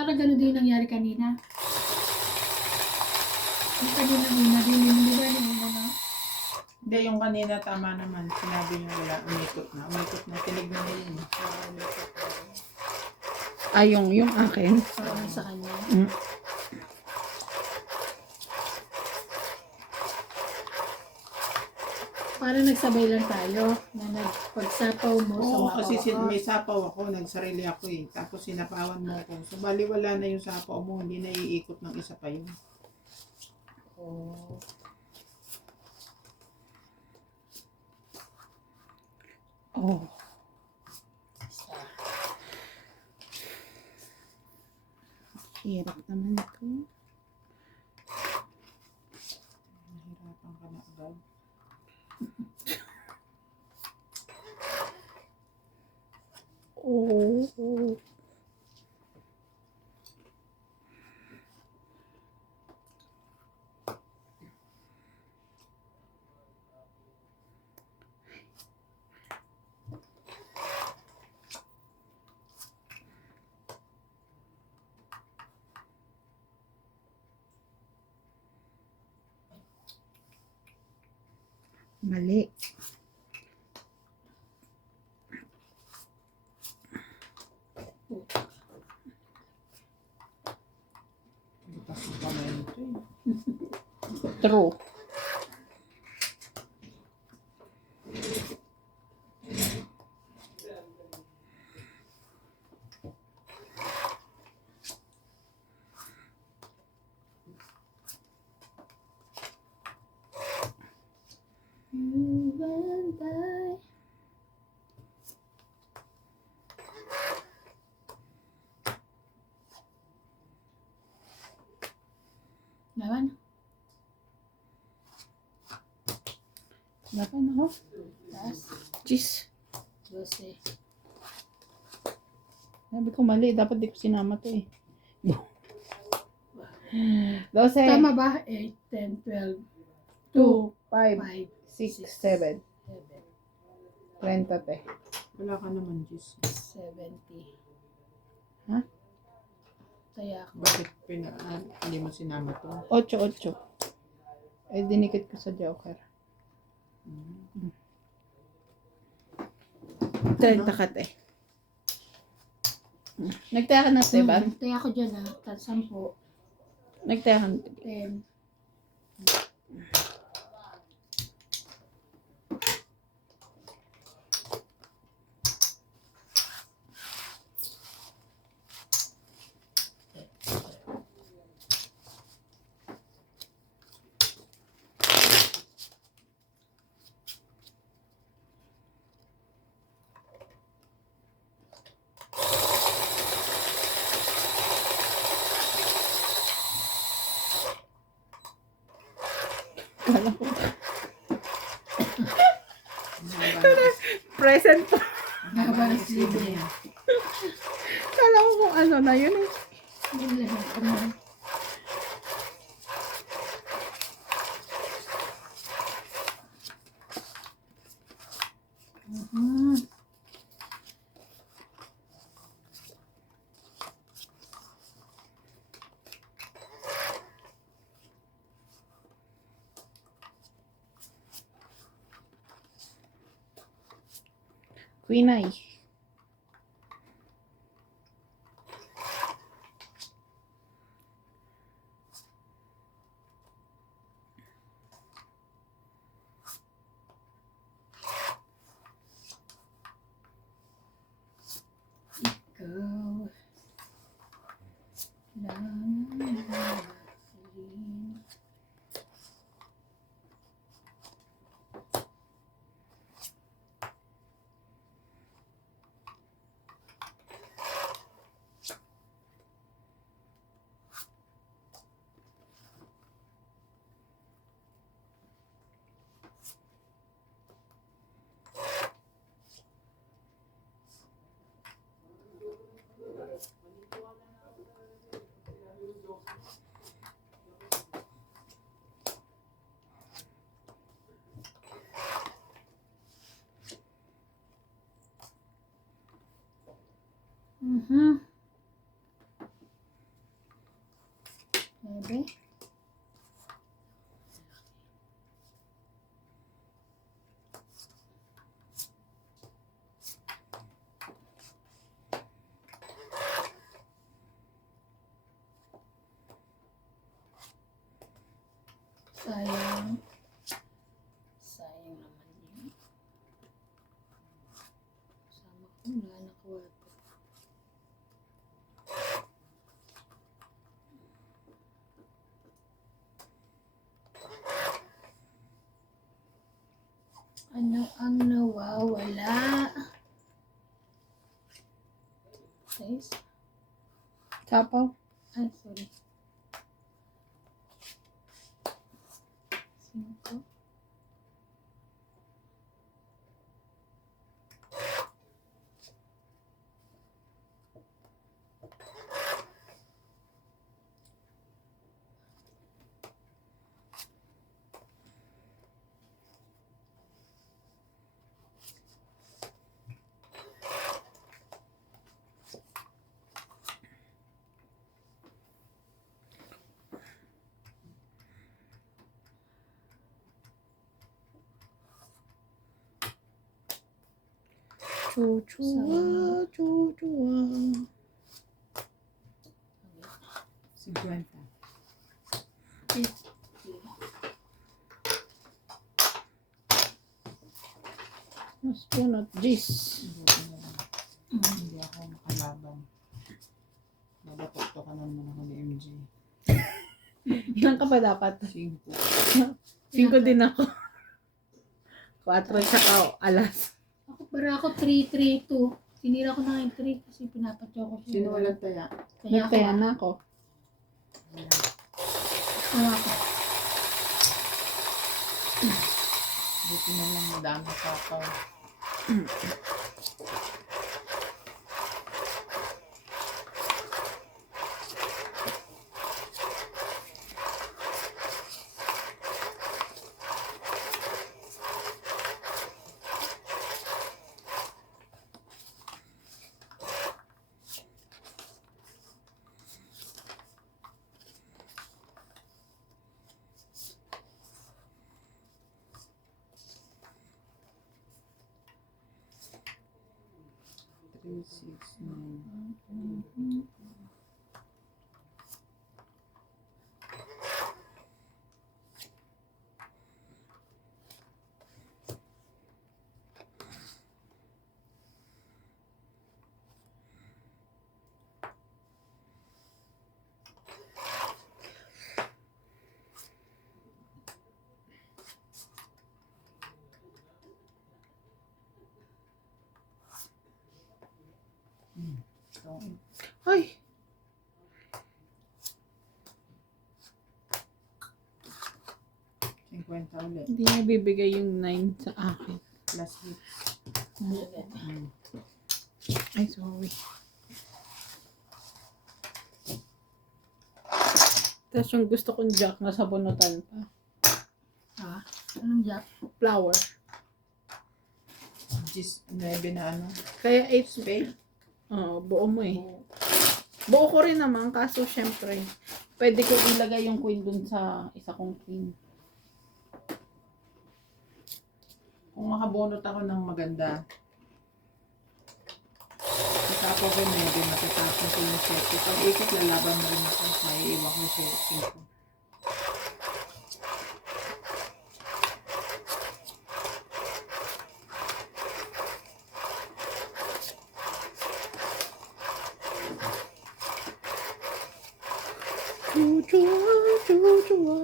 Para ganun din nangyari kanina. Yung kanina narinig mo ba yung una? Hindi, yung kanina tama naman. Sinabi niyo wala, umikot na. Umikot na, tinignan niyo yun. Yung akin. Parang sa kanya. Mm. Parang nagsabay lang tayo na nagpagsapaw mo sa Oo, mapa kasi ko. may sapaw ako, nagsarili ako eh. Tapos sinapawan mo ako. So, bali wala na yung sapaw mo, hindi na iikot ng isa pa yun. Oh. Oh. Hirap naman ito. Nahirapan ka na agad. Oh. Mali. Butas yung kamay nito eh. True. You and I. Naman. Dapat ako. Taas. Jeez. 12. Sabi ko mali. Dapat di ko sinama to eh. 12. Tama ba? 8, 10, 12, 2, 5, 5, 6, 7. 30 te. Wala ka naman, Jis. 70. Ha? Kaya ako. Bakit hindi mo sinama to? 8. Eh, dinikit ko sa joker. 30 ka te. Nagtaya ka na te ba? Kaya ako dyan ha. 10. Nagtaya ka na te. 10. Kala ko. Present pa. Haba ng sleeve niya. Kala ko kung ano na yun eh. Yun lang yung kamay. Queen Eye. Ikaw lang ang mahalin. 9. Sayang. Sayang naman yun. Sama ko na nakuha ko. Ano ang nawawala? Guys? Sapaw. Ay, sorry. 5. Chuchua, chuchua. 50. Mas punot. Jis. Hindi ako makalaban. Nadatok ka na naman ako ni MJ. Ilan ka pa dapat? 5. 5 din ako. 4 tsaka alas. Ako para ako 3-3-2. Sinira ko na yung 3 kasi pinapatyo ko siya. Sino walang taya? Kaya ako. Nagtaya na ako. Kaya ako. Buti na lang madami sapaw. Three, 6, 9. Ay! 50 ulit. Hindi niya bibigay yung 9 sa akin. Plus hits. Ay, sorry. Tapos yung gusto kong jack na sabunutan pa. Ah, anong jack? Flower. 9 na ano. Kaya 8 Spade. Oo, buo mo eh. Buo ko rin naman, kaso syempre, pwede ko ilagay yung queen dun sa isa kong queen. Kung makabunot ako ng maganda, itapo ko na yun, matatapos ko yung set. Pag ikot, lalaban mo rin ako. Maiiwan ko siya 5. Chuchua, chuchua.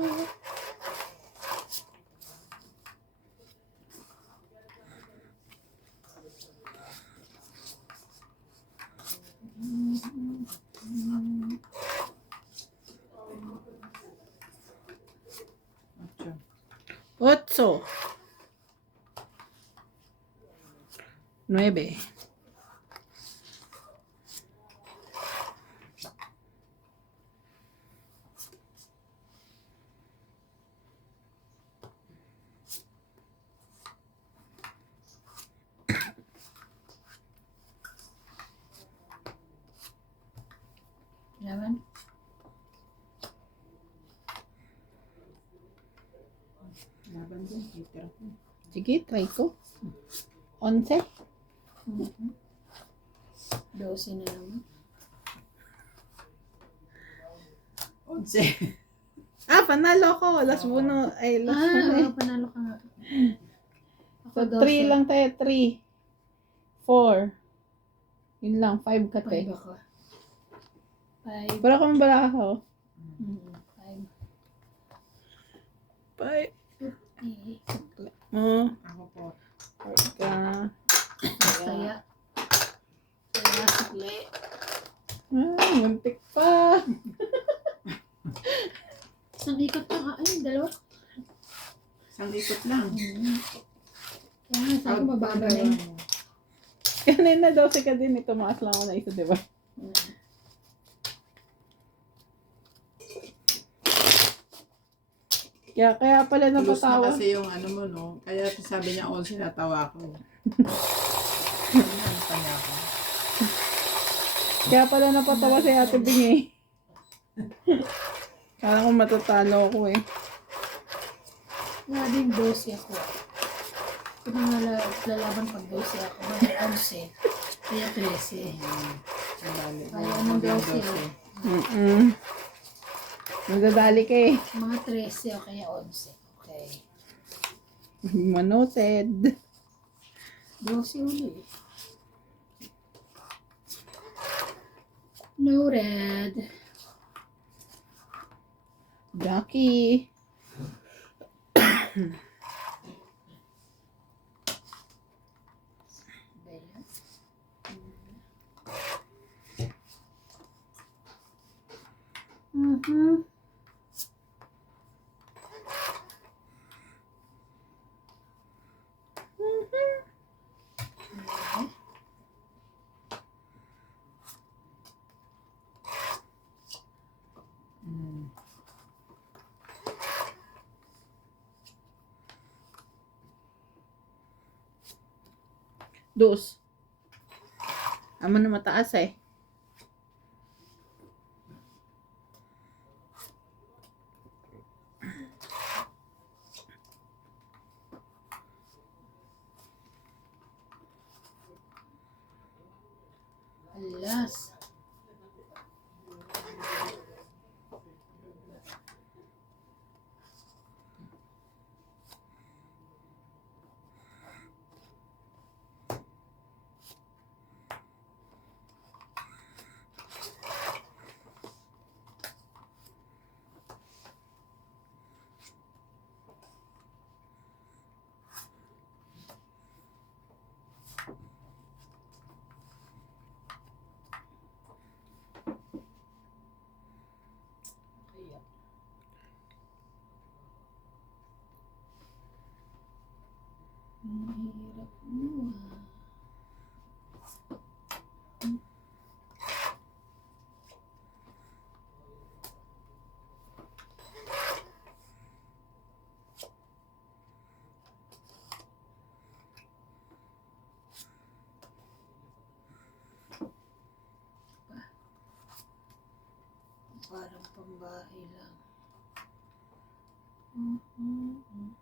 Ocho. 8. 9. tira ko. Sige, try ko. 11. Mhm. 12 na naman. 11. Ah, panalo ko. Last buno. Ay, last Panalo ka nga. So, 3 lang tayo. 3. 4. Yun lang. 5 ka 5 tayo. ako. 5. Wala kang bala ako. 5. 5. Mo. Ako po. 4 ka. Kaya. Kaya sukli. Ah, muntik pa. Isang ikot pa nga. Ay, dalawa. Isang ikot lang. Kaya nga, sabi ko mababa na yun. Kanina 12 ka din. Tumaas lang ako na isa, diba? Kaya pala Plus na napatawa. kasi yung ano mo, no? Kaya sabi niya, 11 natawa ko. Ano pa niya ako? Kaya pala napatawa si Ate Bing eh. Kala ko matatalo ako eh. Nga din 12 ako. Kung nga lalaban pag 12 ako, mga 11. Kaya 13. Kaya ng 12. Magdadali ka eh. Mga 13 o kaya 11. Okay. Manoted. 12 uli. Noted. Jackie. Bella. Mhm. Mm. Dos. Amo na mataas eh. Alas. Kaya. Mahirap mo ah. Parang pambahay lang. Ayun.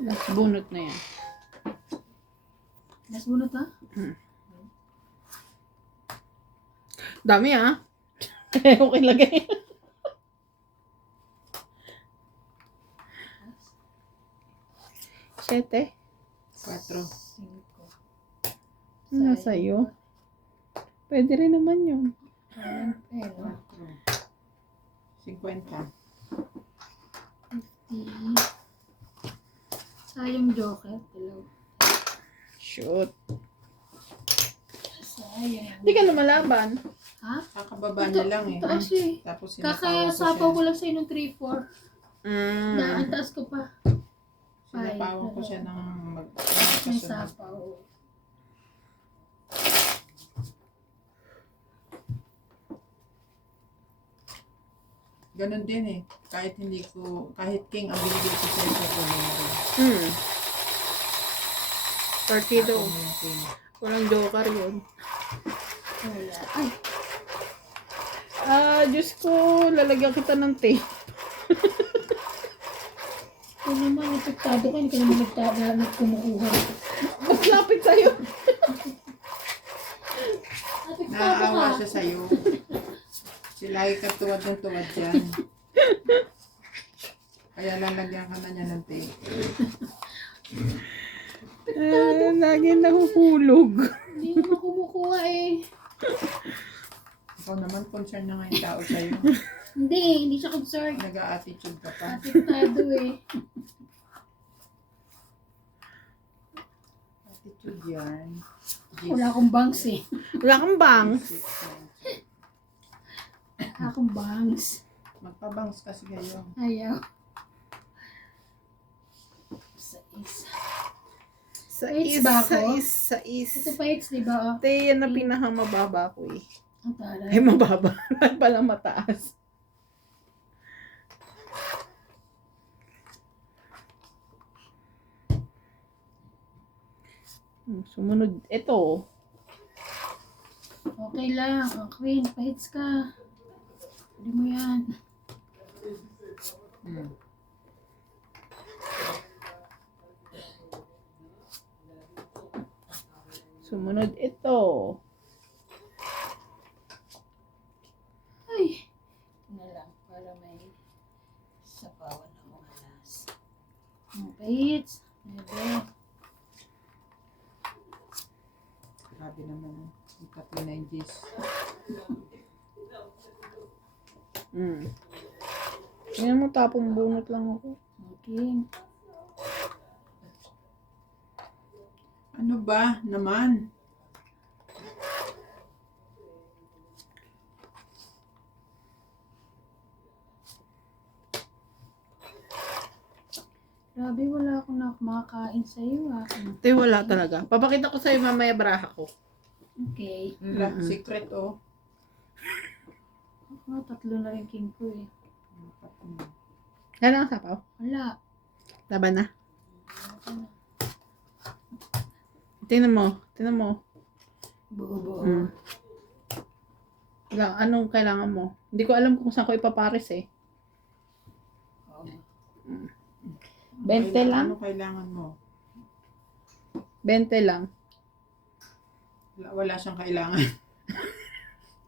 Last bunot na yan. Last bunot ha? Dami ah. Okay lagay. Siyete. 4. 5. Sa'yo. Pwede rin naman yun. Ayan, pero. 50. 50. Sayang joker. Dalaw. Shoot. Sayang. Hindi ka lumalaban. Ha? Kakababa niya lang eh. Taas eh. Tapos sinapawan ko Kakasapaw siya. ko lang sa'yo ng 3-4. Ang taas ko pa. Sinapawan ko siya ng May magkasunod. sapaw. Ganon din eh. Kahit king ang binigay ko sa'yo sa kunin. Partido. Ako mo yung king. Walang joker yun. Wala. Ay, Diyos ko, lalagyan kita ng tape. ito naman, epektado ka. Hindi ka naman nagkumukuha. Mas lapit sa'yo. Epektado Naaawa ka. siya sa'yo. Sila ay katuwad ng tuwad dyan. Kaya lalagyan ka na niya ng tape. Lagi nahuhulog. Hindi naman kumukuha eh. Ikaw naman, concern na nga yung tao sa'yo. Hindi siya concerned. Nag-a-attitude ka pa. Apektado eh. Attitude yan. Wala akong bangs eh. Wala kang bang. Wala akong bangs. Magpabangs kasi kayo. Ayaw. Sa isa. Eights ba ako? Sa Ito pa hits, di ba? Oh, Te, yan na pinakamababa ko eh. ang taray. Ay, mababa. Palang mataas. Sumunod. Ito. Okay lang. Okay, pa-hits ka. Hindi mo yan. Hmm. Sumunod ito. Ay. Ito na lang para may sapawan ng mga alas. Pa-hits. Ebe. Grabe naman. Yung tatlo na yung G's. Tingnan mo, tapong bunot lang ako. Okay. Ano ba naman? Grabe, wala akong makakain sa'yo ah. Te, wala talaga. Papakita ko sa'yo mamaya baraha ko. Okay. Love secret oh. Ako, tatlo na rin king ko eh. Yan ang sapaw. Wala. Laban na. Tingnan mo. Tingnan mo. Buo-buo. Anong kailangan mo? Hindi ko alam kung saan ko ipapares eh. 20 lang? Ano kailangan mo? 20 lang. Wala siyang kailangan.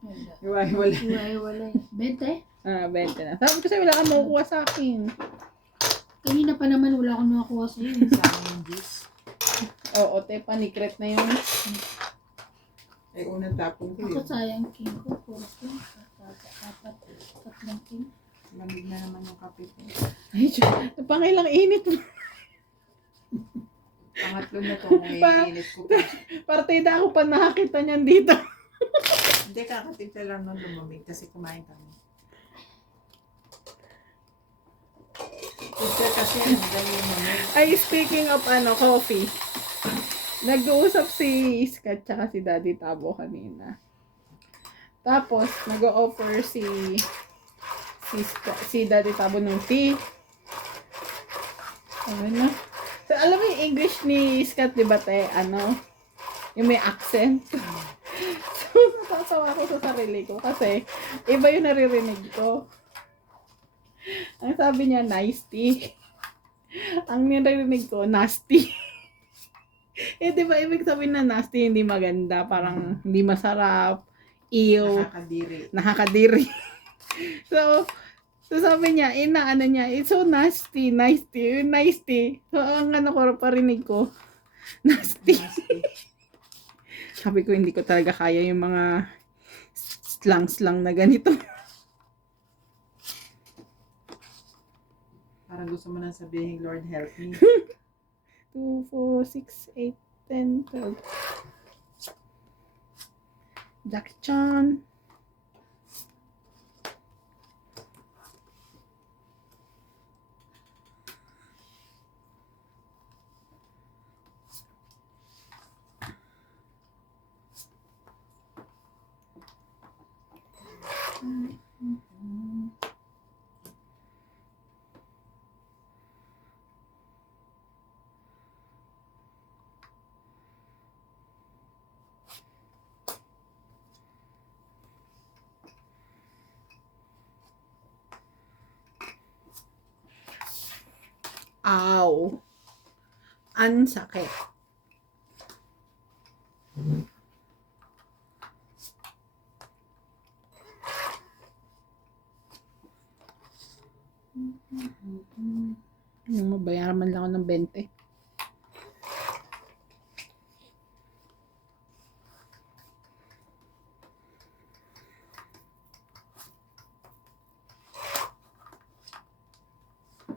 Wala. Wala. Wala. 20? 20 na. Sabi ko sa'yo, wala kang makukuha sa akin. Kanina pa naman wala akong nakakuha sa'yo. Sa akin yung G's. Oo, te, panikret na yun. Ay, unang tapon ko Ako yun. sayang king ko. Puro king. Apat. Tatlong king. Lamig na naman yung kape ko. Ay, pangilang init mo. Pangatlo na to, init ko pa. Partida ako pa nakakita niyan dito. Hindi, kakatimpla lang nun lumamig kasi kumain kami. Teacher kasi, ang dami yung mamig. Ay, speaking of coffee. Nag-uusap si Iskat tsaka si Daddy Tabo kanina. Tapos, nag-offer si Daddy Tabo ng tea. Ano? So, alam mo yung English ni Iskat, di ba te? Yung may accent. So, natatawa ko sa sarili ko kasi iba yung naririnig ko. Ang sabi niya, nice tea. Ang naririnig ko, nasty. Di ba ibig sabihin na nasty, hindi maganda, parang hindi masarap, ew, nakakadiri. So sabi niya, it's so nasty, nice tea. So ang ko, parinig ko, nasty. Sabi ko, hindi ko talaga kaya yung mga slang-slang na ganito. Parang gusto mo nang sabihin, Lord help me. 2, 4, 6, 8, 10, 12. Jackie Chan. Ow. Ang sakit. Yung mabayaran man lang ako ng 20.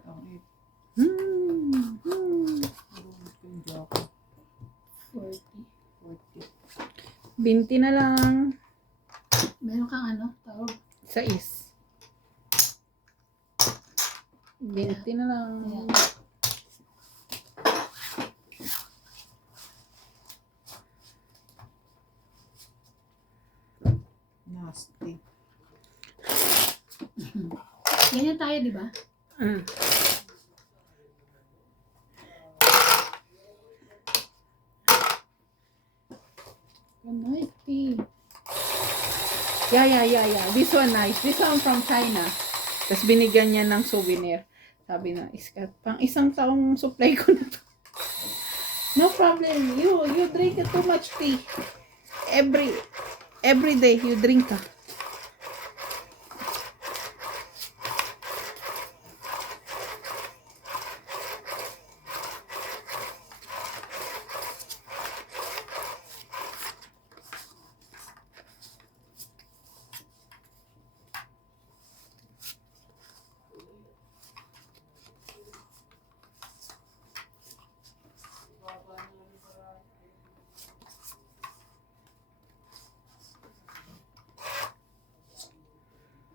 Ang it. Hmm. Marunod ko yung joke. 40. 40. 20 na lang. Meron kang ano? Tawag? Sa is. 20 na lang. Ayan. Nasty. Ganyan tayo, di ba? Mm. Nice tea. Yeah. This one nice. This one from China. Tapos binigyan niya ng souvenir. Sabi na, Iskat, pang isang taong supply ko na to. No problem. You drink too much tea. Every day you drink ka.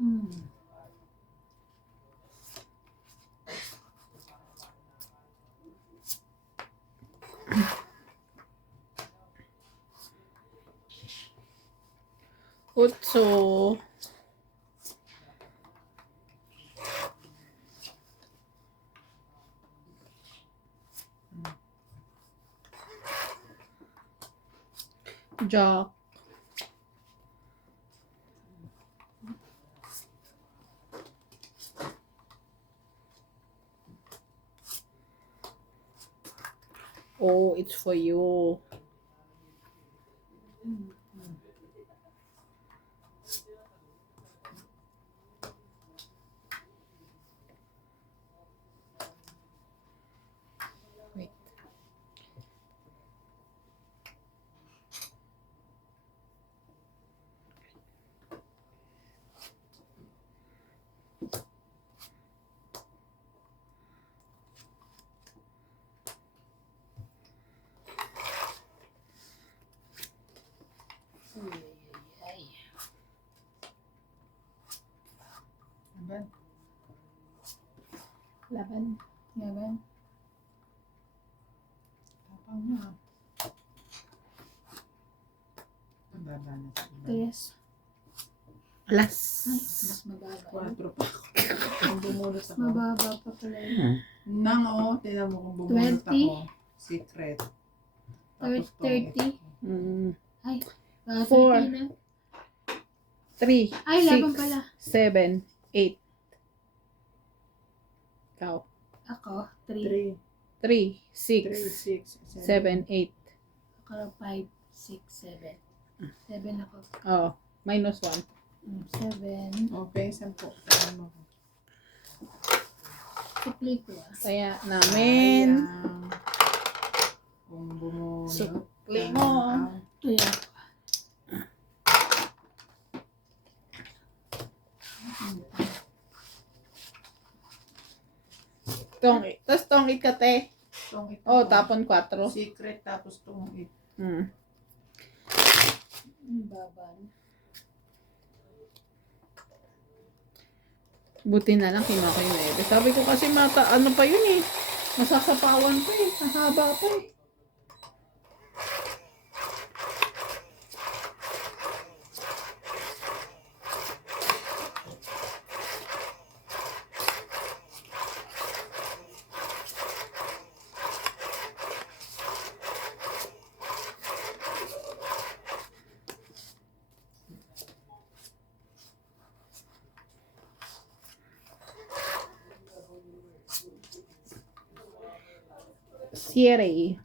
Mm. Utso. Jack. Oh, it's for you. Wait. Ay. Aban. Laban. Laban. Tapang na. Ang baba na sa iba. Tres. Alas. Ay, mas mababa. 4 pa ako. Kung bumulot Mas ako. mababa pa pala yun. Nang tinan mo kung bumulot 20? ako. Secret. Tapos to. 30? Mm. Ay, Four. 30 na. 3, Ay, laban pala. 7, 8. Ikaw. Ako, 3. 3, 3, 6, 6, 7. 7, 8. Ako, 5, 6, 7. 7 ako. Oh, minus 1. 7. Okay, 10. Tingnan mo. Supli ko ah. Kaya namin. Sayang. Kung bumulot. sukli mo. Kaya, Tapos tong ikate. Itong ito. Oh, tapon 4. Secret tapos itong ito. baban. Buti na lang kinuha ko yung 9. Sabi ko kasi ano pa yun eh. Masasapawan pa eh. Mahaba pa eh. Sierra. 7.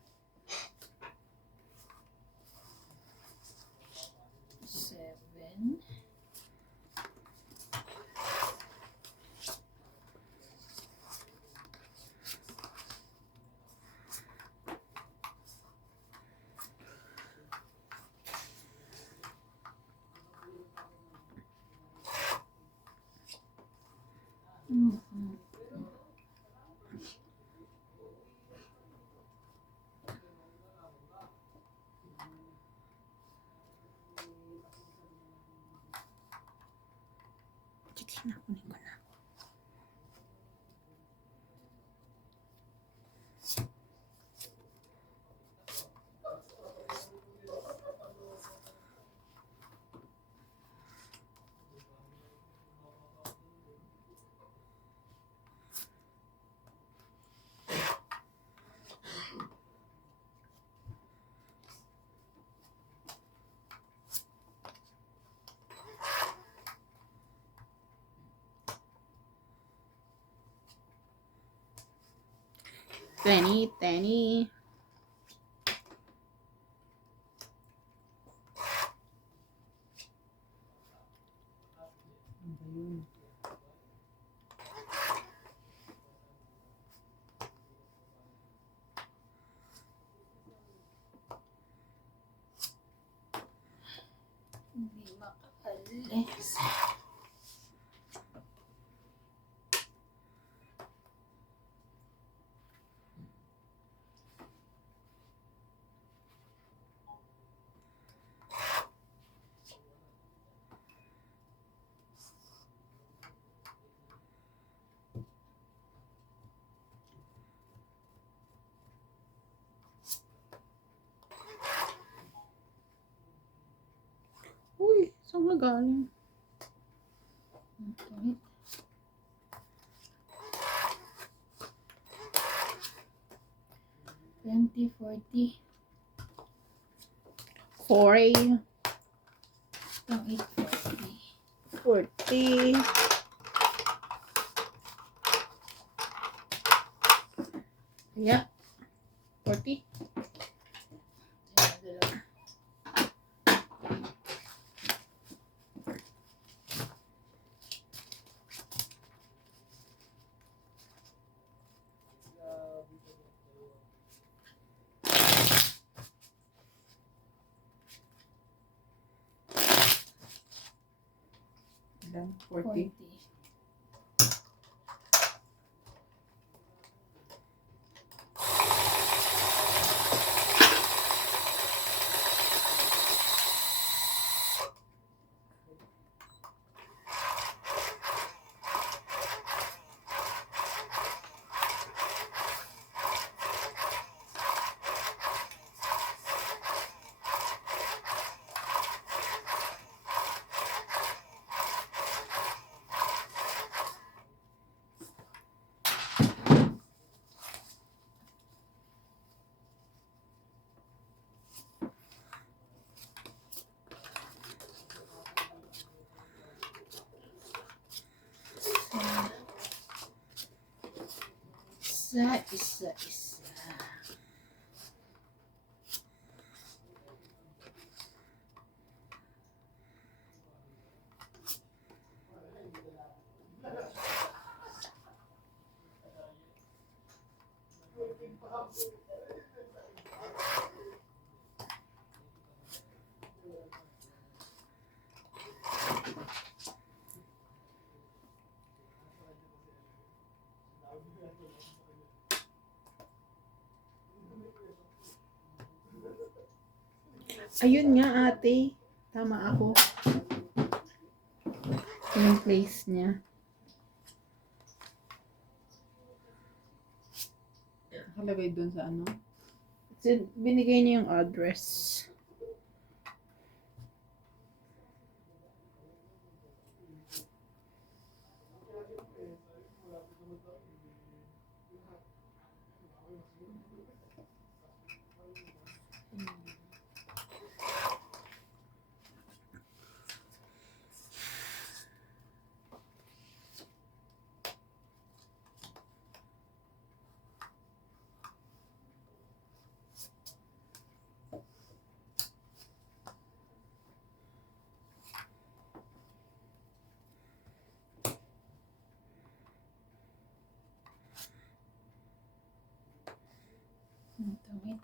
Sige na, kunin ko na. Tenny. Hindi makaalis. Uy, saan ka galing? Okay. $20, $40. 4. Itong $8.40. 40. Yeah. 40. Dalawa. Ilan? 40. 40. Isa. Ayun nga, ate. Tama ako. Yung place niya. Nakalagay doon sa ano? Binigay niya yung address. Tawid.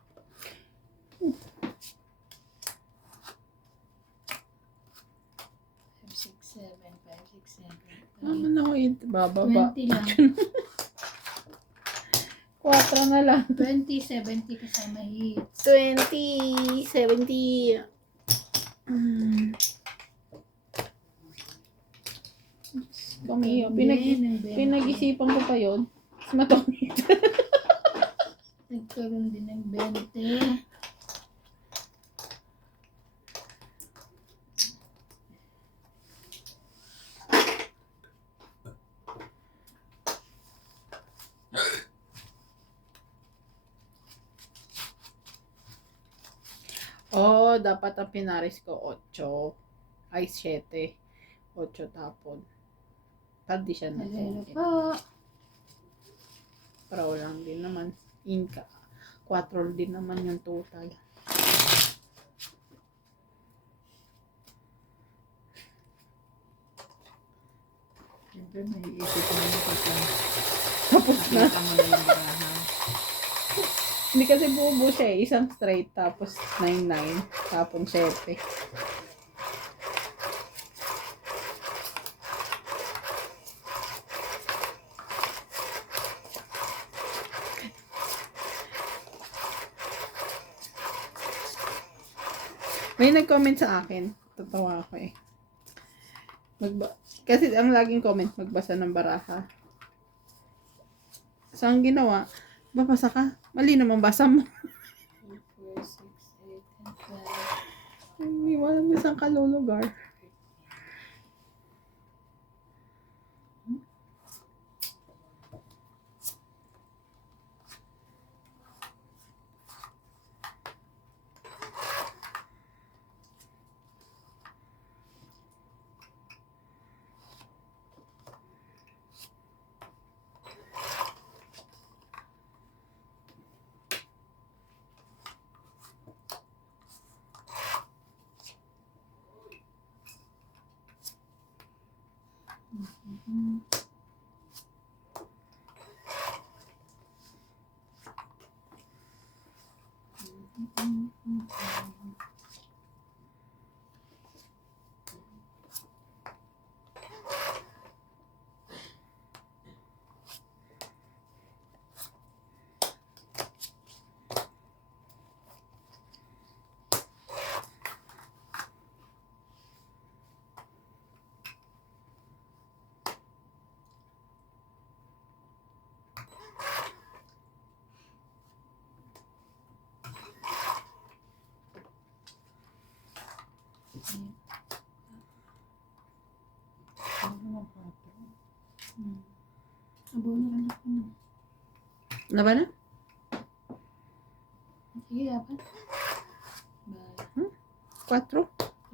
567, 567. Naman ako bababa. 20 lang. 4 na lang. 2070 kasama hit. 20, 70. Kami, pinag-isipan ko pa yun. Mas matangit. Nagkaroon din ng 20. Oh, dapat ang pinaris ko 8. Ay, 7. 8 tapon. Pag di siya na Hello 7. po. Pero lang din naman. Inka. 4 din naman yung total. Siyempre, may iisip mo na kasi Tapos na. nakita mo na yung baraha. Hindi kasi buo siya eh. Isang straight tapos 9-9. Tapon 7. May nag-comment sa akin. Tatawa ako eh. Kasi ang laging comment, magbasa ng baraha. So, ang ginawa, babasa ka. Mali naman basa mo. 4, 6, 8, and 12. Hindi mo alam isang kalulugar. Abono ka na. Na ba na? Sige, dapat. 4?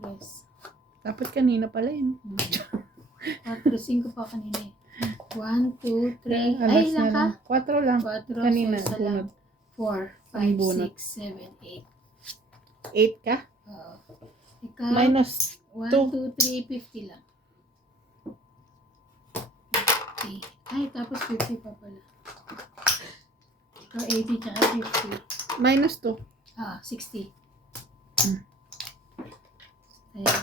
3. Dapat kanina pala yun. 4, 5 pa kanina eh. 1, 2, 3. Alas Ay, na ilan ka? lang. 4 lang. 4, Kanina, so isa lang. 4, Ang 5, bunot. 6, 7, 8. 8 ka? Oo. Ikaw, Minus 1, two. 2, 3, 50 lang. 50. Ay, tapos 50 pa pala. Ikaw 80 tsaka 50. minus 2. 60. Hmm. Ayan.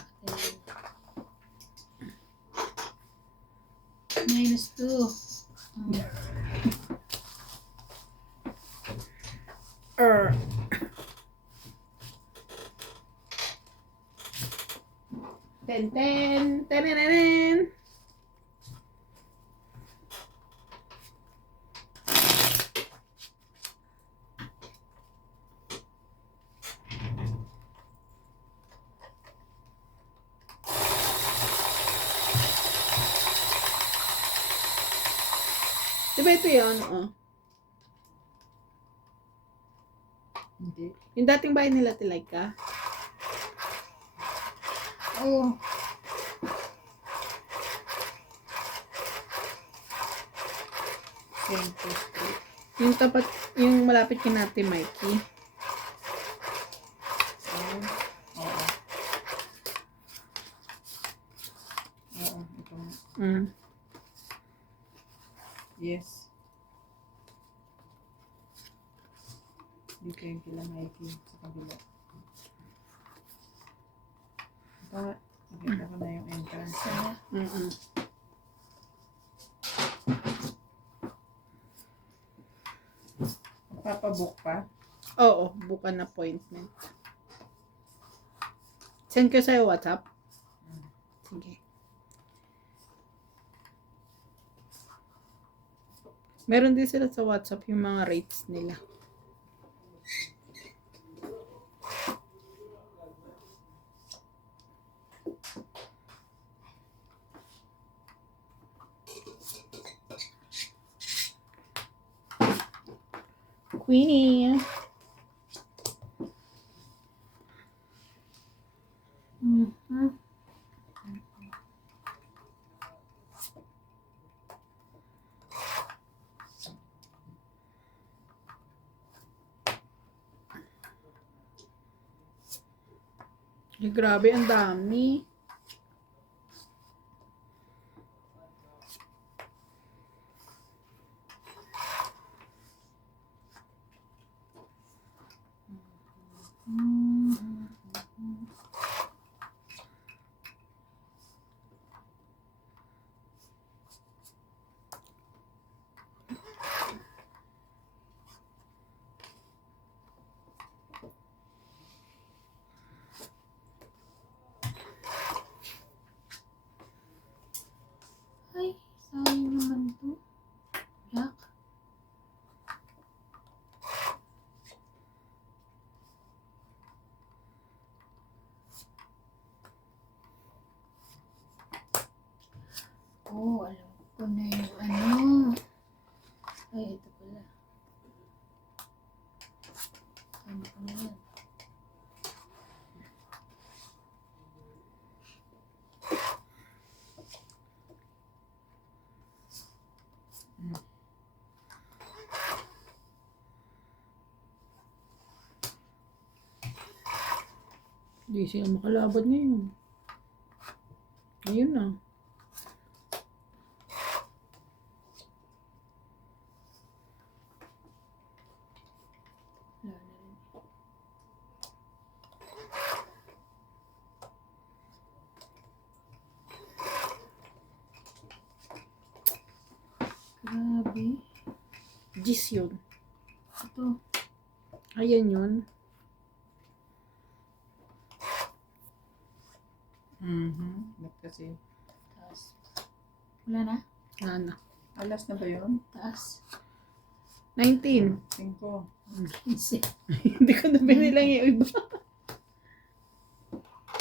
Minus 2. ten, ten. Tenenenen. Diba ito yun? Oh. Hindi. Yung dating bahay nila Tilayka. Oh, Cinco Street. Yung tapat, yung malapit kina Ate Mikey. Oo. Oo. Oo, ito. Mm. Yes. Dito yung kila Mikey sa kabila. Ito, nakita ko na yung entrance. sana. Mm-mm. Papabook pa? Oo, book an appointment. Send ko sa'yo WhatsApp. Sige. Meron din sila sa WhatsApp yung mga rates nila. Queenie. Mhm. Ay, grabe, ang dami. Ay, sayang naman to. Yak. Oh, alam ko na yung ano. Ay, ito pala. Ano ko na yan? Hindi sila makalaban ngayon. Ayun na. Wala na rin. Grabe. Gis yun. Ito. Ayan yun. Ba't kasi? Taas. Wala na? Ano? Alas na ba yun? Taas. 19. 5. 15. Hindi ko na binilang yung iba.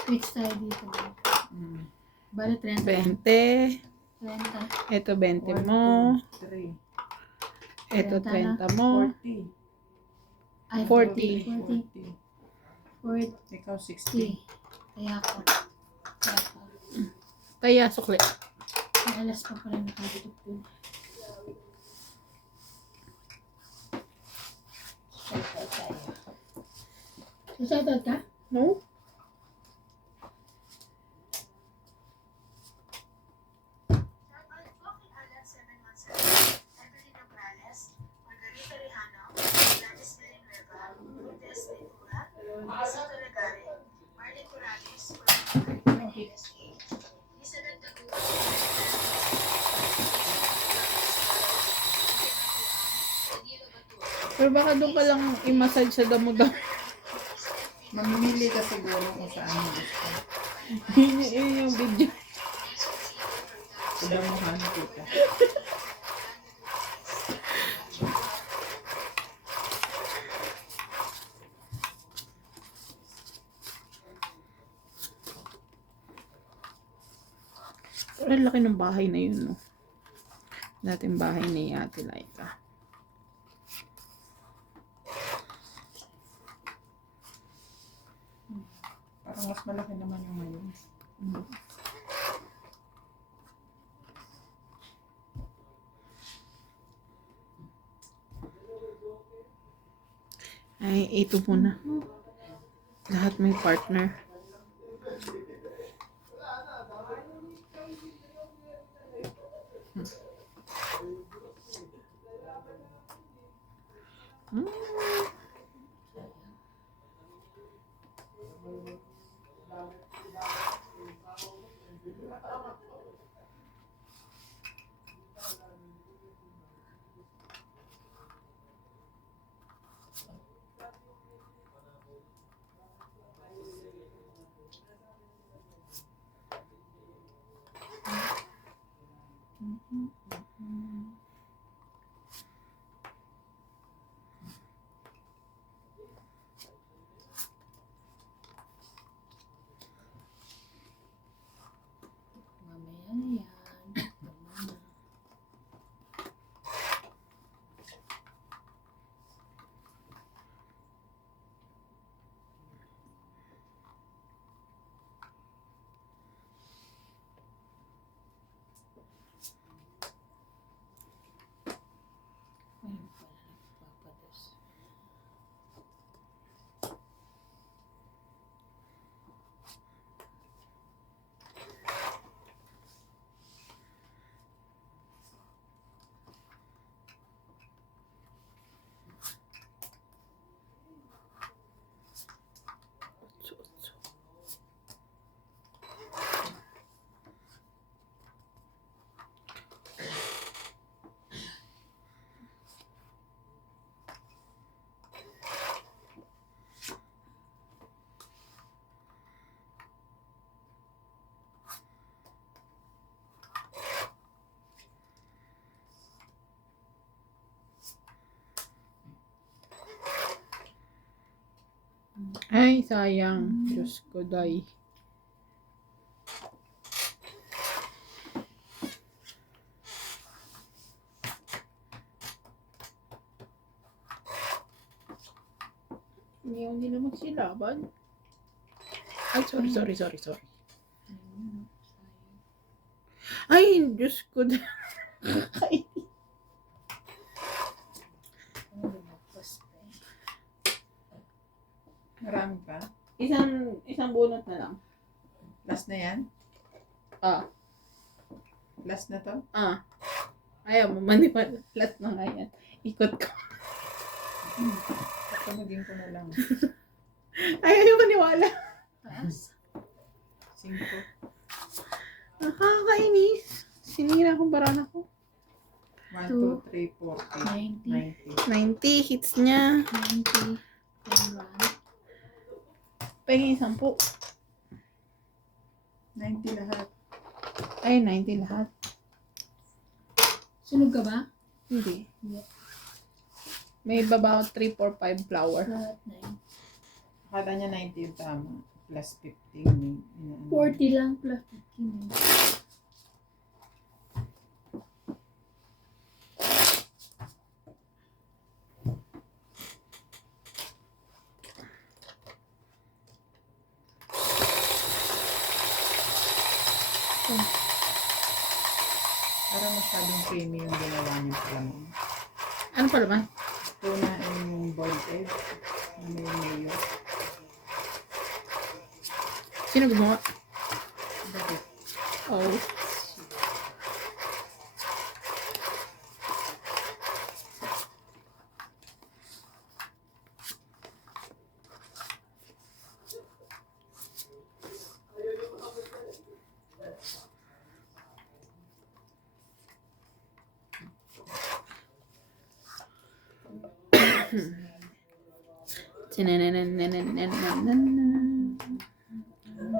Switch tayo dito. Bale, 30. 20. 30. Ito 20 mo. 3. Ito 30 30 mo. 40. Ay, 40. 40. 40. Ikaw 60. Kaya ako. Kaya ako. Kaya sukli. May alas pa pala nakatutok dun. Shoutout tayo. Shoutout ka? No? Pero baka doon ka lang i-massage sa damo-damo. Mamimili ka siguro kung saan mo gusto. Yun yung video. Sobrang mukha ni tita. Pero ang laki ng bahay na yun, no? Dating bahay ni Ate Laika. Parang mas malaki naman yung ngayon. Ay, ito muna. Lahat may partner. Hmm. Mamaya na yan. Tama na. Ayun pala, nagpapados. Ay, sayang. Diyos ko, day. Hindi nila magsilaban. Ay, sorry. Ayun, sayang. Ay, Diyos ko. Ay, Ano, lumagpas pa eh. Marami pa. isang bunot na lang. Last na yan? Ah, Last na to? ayaw mo maniwala. Last na nga yan. Ikot ko. Patunogin ko na lang. Ay, ayaw maniwala. Taas. 5. Nakakainis. Sinira kong barana ko. 1, 2, 3, 4, 90. 90 hits niya. 90. 10 Pengi 10. 90 lahat. Ay, 90 lahat. Sunog ka ba? Hindi. Hindi. May baba 3, 4, 5 flower. Lahat na yun. Akala niya 90 yung tama. Plus 15. 40 lang plus 15. Parang masyadong creamy yung ginawa niya pala mo. Ano pa naman? Tuna and yung boiled egg. Ano yung mayo. Sino gumawa? Bakit? Oh.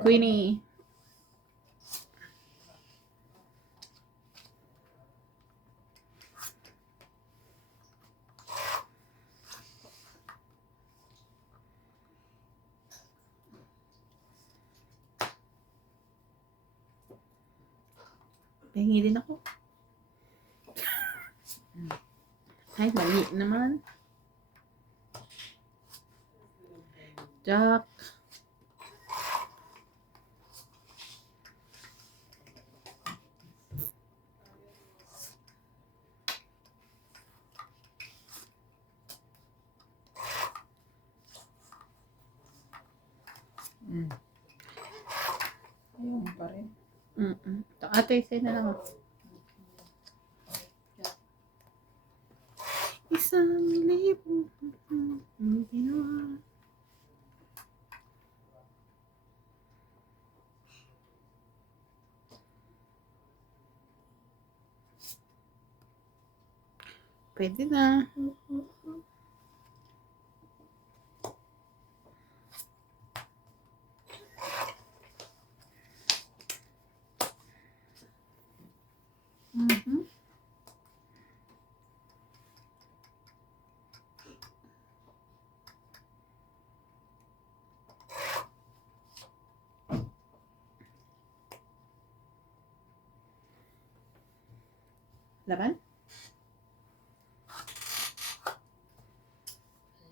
Queenie. Pahingi din ako. Ay, mali naman. Jack. Ayun pa rin. Ito, ate, sa'yo na lang ako. Isang libo. Ginawa. Pwede na. Mhm. Laban?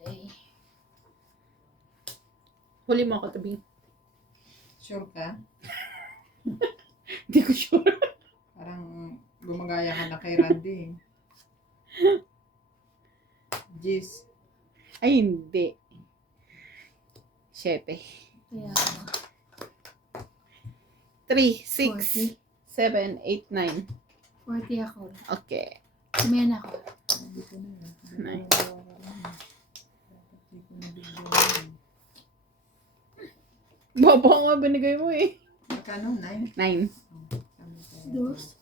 Play. Huli mo ako tabi. Sure ka? Hindi ko sure. Parang gumagaya ka na kay Randy. Jis. Ay, hindi. 7. Kaya ako. 3, 6, 40. 7, 8, 9. 40 ako. Okay. Kumain ako. Hindi ko na yun. Nice. Hindi ko na bigyan yun. Baba nga binigay mo eh. Magkano? 9? 9. Dos.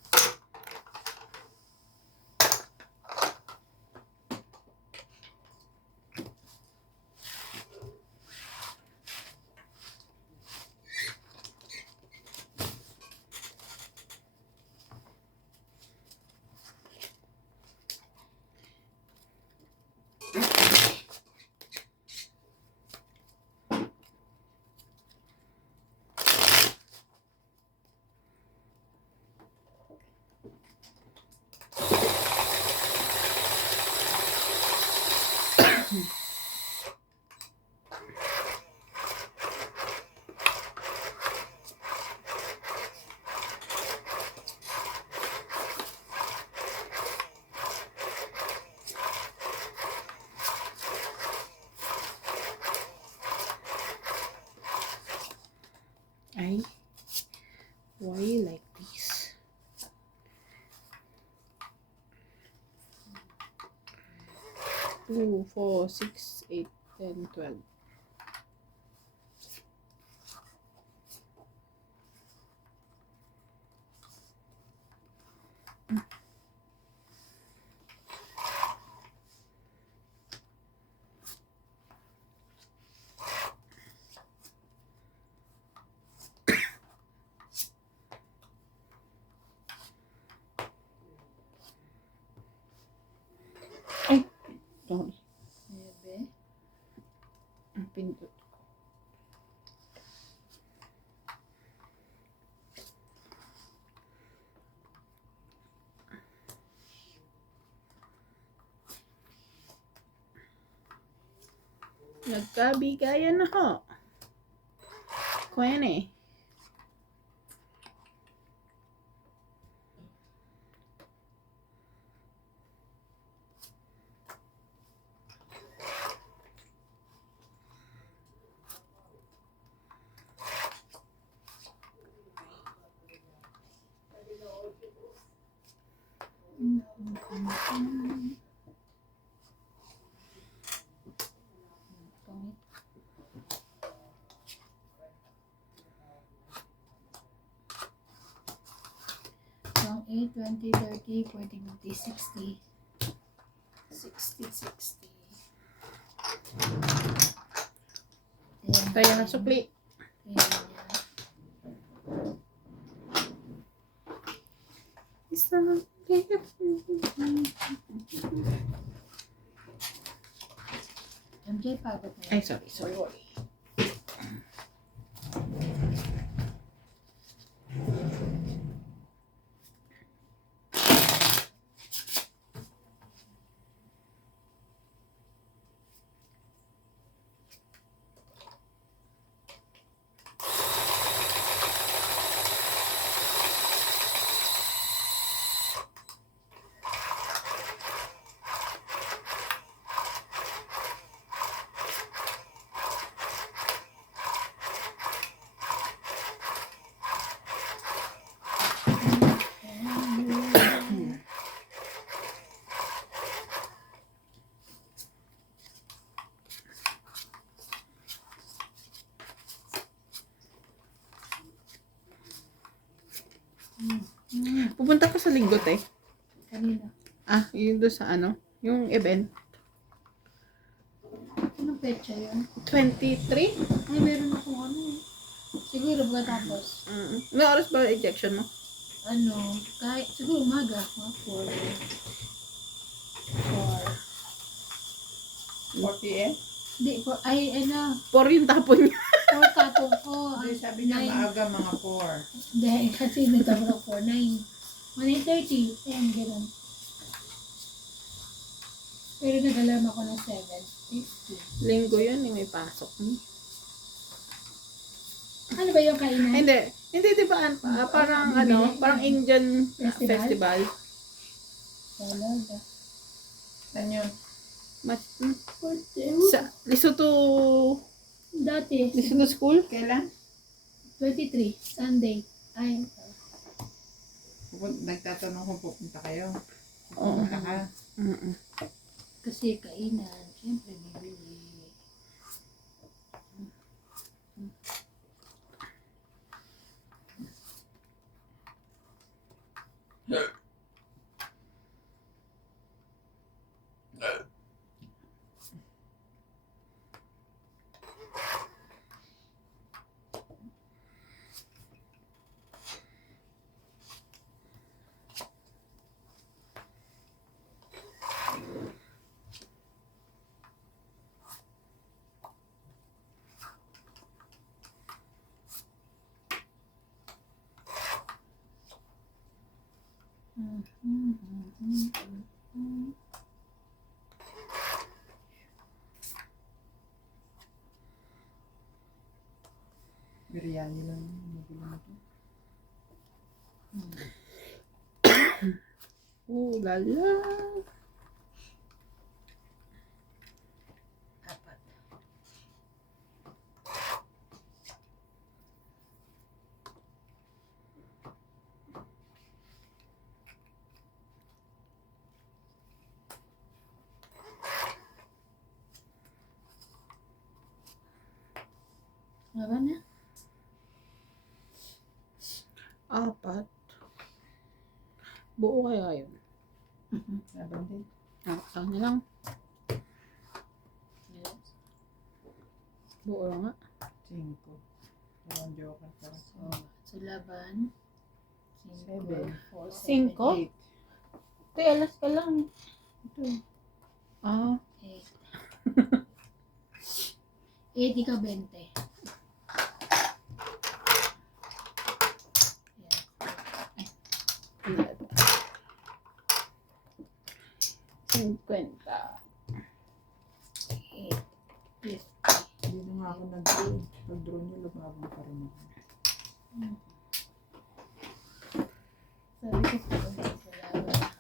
Ay. Why you like this? Two, 4, 6, 8, 10, 12. Ay, sorry. 9. Ang pindot ko. Nagkabigayan na ho. Kuya eh. Pangit. From 8, 20, 30, 40, 50, 60. 60, 60. Kaya na sukli. Isang MJ, pagod na. Ay, sorry. Pupunta ka sa linggo, te. Kanina. Ah, yun doon sa ano? Yung event. Anong petsa yun? 23? Ay, meron akong ano eh. Siguro pagkatapos. May oras ba ejection mo? Ano, kahit siguro umaga. Mga 4. 40 eh? Hindi, ay, ano, 4 yung tapon niya. 4 katong ko. Hindi, sabi niya maaga mga 4. Hindi, kasi nagtabro ko 9. 9:30. Ayan, gano'n. Pero nag-alarm ako ng 7:50. Linggo yun, yung may pasok. Ano ba yung kainan? Hindi. Hindi, di ba? Parang ano, parang Indian Festival? festival. Talaga. Saan yun? Sa Lesotho Dati, School? Kailan? 23, Sunday. Ay, Nagtatanong kung pupunta kayo. Oo. Pupunta ka. kasi kainan. Siyempre, bibili. Biryani lang. Nabili mo to. Lala. 4. Wala na? 4. Buo kaya yun? Sabi din. Ano lang. Buo nga. 5. Yung joker ko. So, sa laban, 7. 5? 8. Ito, alas ka lang. Ito. 8. 8, ikaw 20. Yan. 50. 8, 50. Hindi na nga ako nag-draw. Pag-draw niyo, lumabang pa rin ako. Sabi ko sa laban.